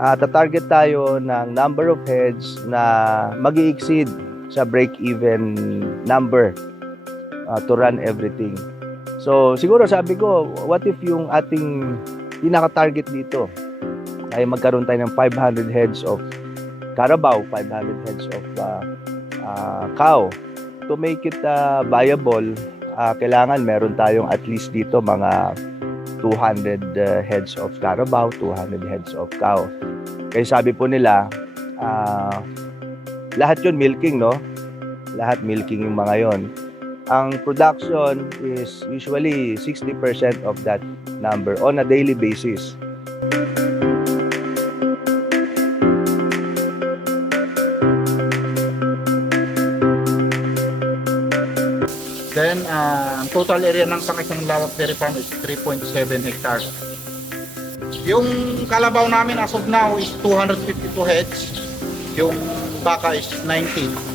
uh, tatarget tayo ng number of heads na mag exceed sa break-even number uh, to run everything. So, siguro sabi ko, what if yung ating pinaka-target dito ay magkaroon tayo ng 500 heads of carabao, 500 heads of uh, uh, cow. To make it uh, viable, uh, kailangan meron tayong at least dito mga 200 uh, heads of carabao, 200 heads of cow. Kaya sabi po nila, ah, lahat yun milking, no? Lahat milking yung mga yon. Ang production is usually 60% of that number on a daily basis. Then, ang total area ng sakit ng Lawak Dairy Farm is 3.7 hectares. Yung kalabaw namin as of now is 252 heads. Yung baka is 90.